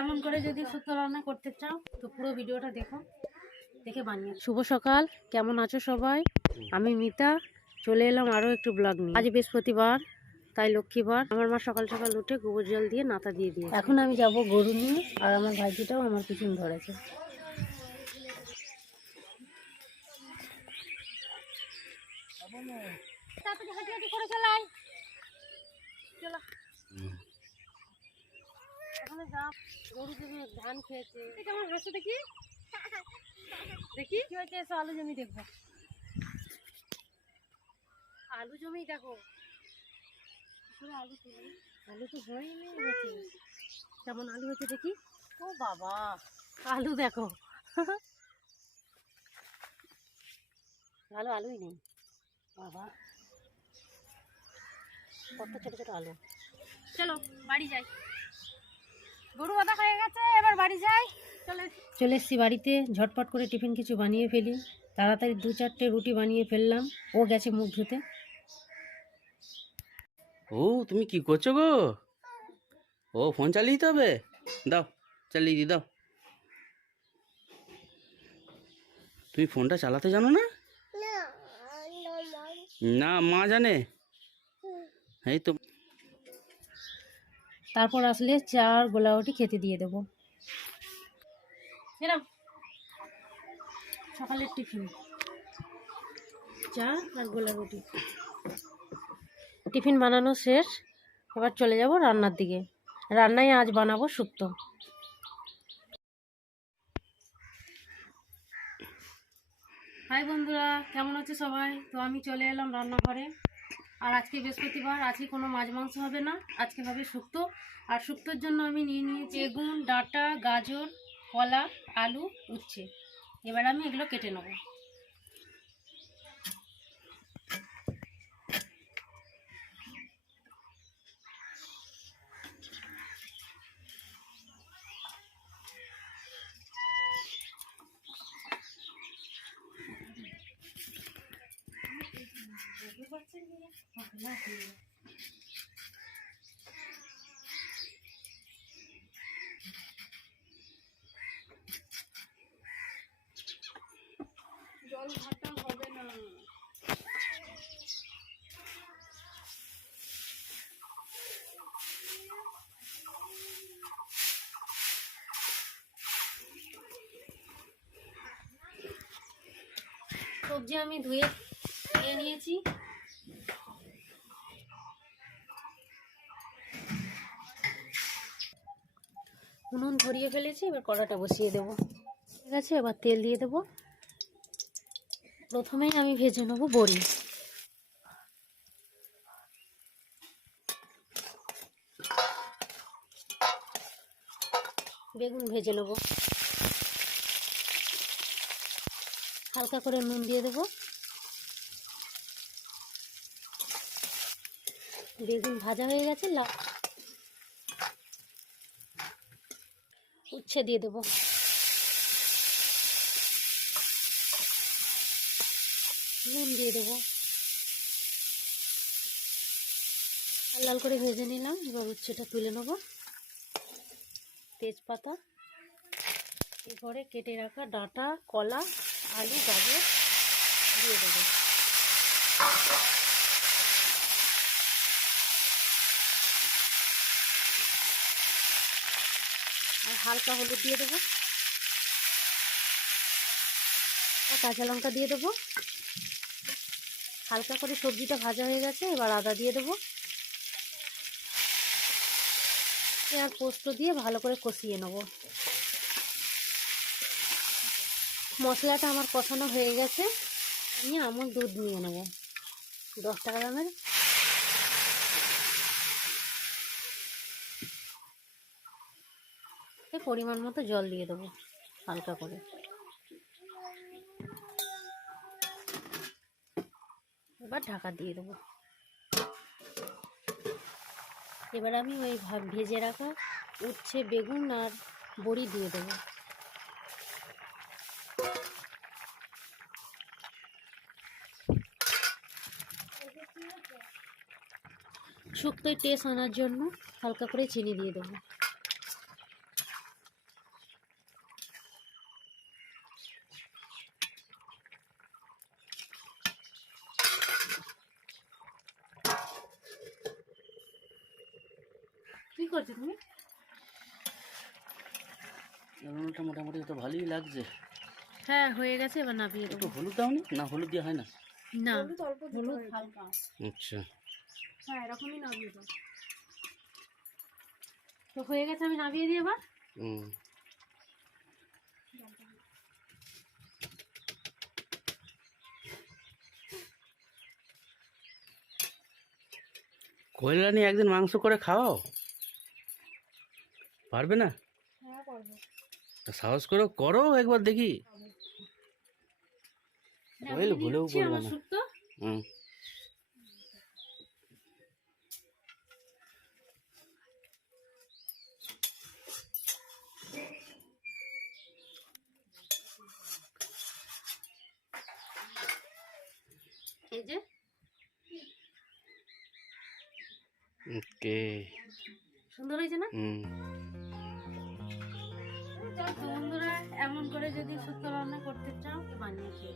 এমন করে যদি শুক্তো রান্না করতে চাও তো পুরো ভিডিওটা দেখো, দেখে বানিয়ে। শুভ সকাল, কেমন আছো সবাই? আমি মিতা, চলে এলাম আরও একটু ব্লগ নিয়ে। আজ বৃহস্পতিবার, তাই লক্ষ্মীবার। আমার মা সকাল সকাল উঠে গোবর জল দিয়ে নাতা দিয়ে দিয়ে। এখন আমি যাব গরু নিয়ে, আর আমার ভাইজিটাও আমার পিছন ধরেছে। গরু জমি ধান খেয়েছে, কেমন হাসে দেখি দেখি কি হয়েছে। এসো আলু জমি দেখবো, আলু জমি দেখো। আলু তুলি, আলু তো হয়নি, কেমন আলু হয়েছে দেখি। ও বাবা, আলু দেখো, ভালো আলুই নেই বাবা, কত ছোট ছোট আলু। চলো বাড়ি যাই, গরু বাঁধা হয়ে গেছে, এবার বাড়ি যাই। চলে এসছি বাড়িতে, ঝটপট করে টিফিন কিছু বানিয়ে ফেলি। তাড়াতাড়ি 2-4টে রুটি বানিয়ে ফেললাম। ও গেছে মুখ ধুতে। ও তুমি কি করছো গো? ও ফোন চালিয়ে দিতে হবে, দাও চালিয়ে দি দাও। তুমি ফোনটা চালাতে জানো না? না মা জানে। এই তো। তারপর আসলে চা আর গোলা রুটি খেতে দিয়ে দেবো। সকালের টিফিন চা আর গোলা রুটি। টিফিন বানানো শেষ, এবার চলে যাব রান্নার দিকে। রান্নায় আজ বানাবো শুক্তো। হাই বন্ধুরা, কেমন আছে সবাই? তো আমি চলে এলাম রান্নাঘরে। আর আজকে বৃহস্পতিবার, আজকে কোনো মাছ মাংস হবে না, আজকে হবে শুক্তো। আর শুক্তোর জন্য আমি নিয়ে নিয়েছি বেগুন, ডাঁটা, গাজর, কলা, আলু, উচ্ছে। এবার আমি এগুলো কেটে নেব। জল ঘাটা হবে না। সবজি আমি ধুয়ে নিয়েছি। উনুন ধরিয়ে ফেলেছি, এবার কড়াটা বসিয়ে দেবো। ঠিক আছে, এবার তেল দিয়ে দেবো। প্রথমেই আমি ভেজে নেবো বড়ি। বেগুন ভেজে নেবো, হালকা করে নুন দিয়ে দেবো। বেগুন ভাজা হয়ে গেছে, উচ্ছে দিয়ে দেবো। নুন দিয়ে দেবো, লাল লাল করে ভেজে নিলাম। এবার উচ্ছেটা তুলে নেবো। তেজপাতা, এরপরে কেটে রাখা ডাঁটা, কলা, আলু, গাজর দিয়ে দেবো। আর হালকা হলুদ দিয়ে দেবো, আর কাঁচা লঙ্কা দিয়ে দেবো। হালকা করে সবজিটা ভাজা হয়ে গেছে, এবার আদা দিয়ে দেবো। আর পোস্ত দিয়ে ভালো করে কষিয়ে নেব। মশলাটা আমার কষানো হয়ে গেছে। আমি আমুল দুধ নিয়ে নেব 10 টাকা দামের। পরিমাণ মতো জল দিয়ে দেবো হালকা করে। এবার ঢাকা দিয়ে দেবো। এবার আমি ওই ভেজে রাখা উচ্ছে, বেগুন আর বড়ি দিয়ে দেবো। শুক্তোয় টেস্ট আনার জন্য হালকা করে চিনি দিয়ে দেবো। করছো তুমি? রান্নাটা মোটামুটি তো ভালোই লাগছে। হ্যাঁ হয়ে গেছে, এবার নামিয়ে একটু দেবো। হলুদ দাও না, হলুদ দিয়ে হয় না? না, হলুদ হালকা। আচ্ছা, হ্যাঁ এরকমই নামিয়ে দাও। তো হয়ে গেছে, আমি নামিয়ে দিই এবার। হুম। কয়লা নিয়ে একদিন মাংস করে খাওয়াও, পারবে না? হ্যাঁ করবো। তা সাহস করো, করো একবার দেখি। কয়েল ভুলেও করবে আমার না। শুক্তো। হুম। এই যে ওকে। সুন্দর হয়েছে না? হুম। তো বন্ধুরা, এমন করে যদি শুক্তো রান্না করতে চাও, বানিয়ে খেয়ে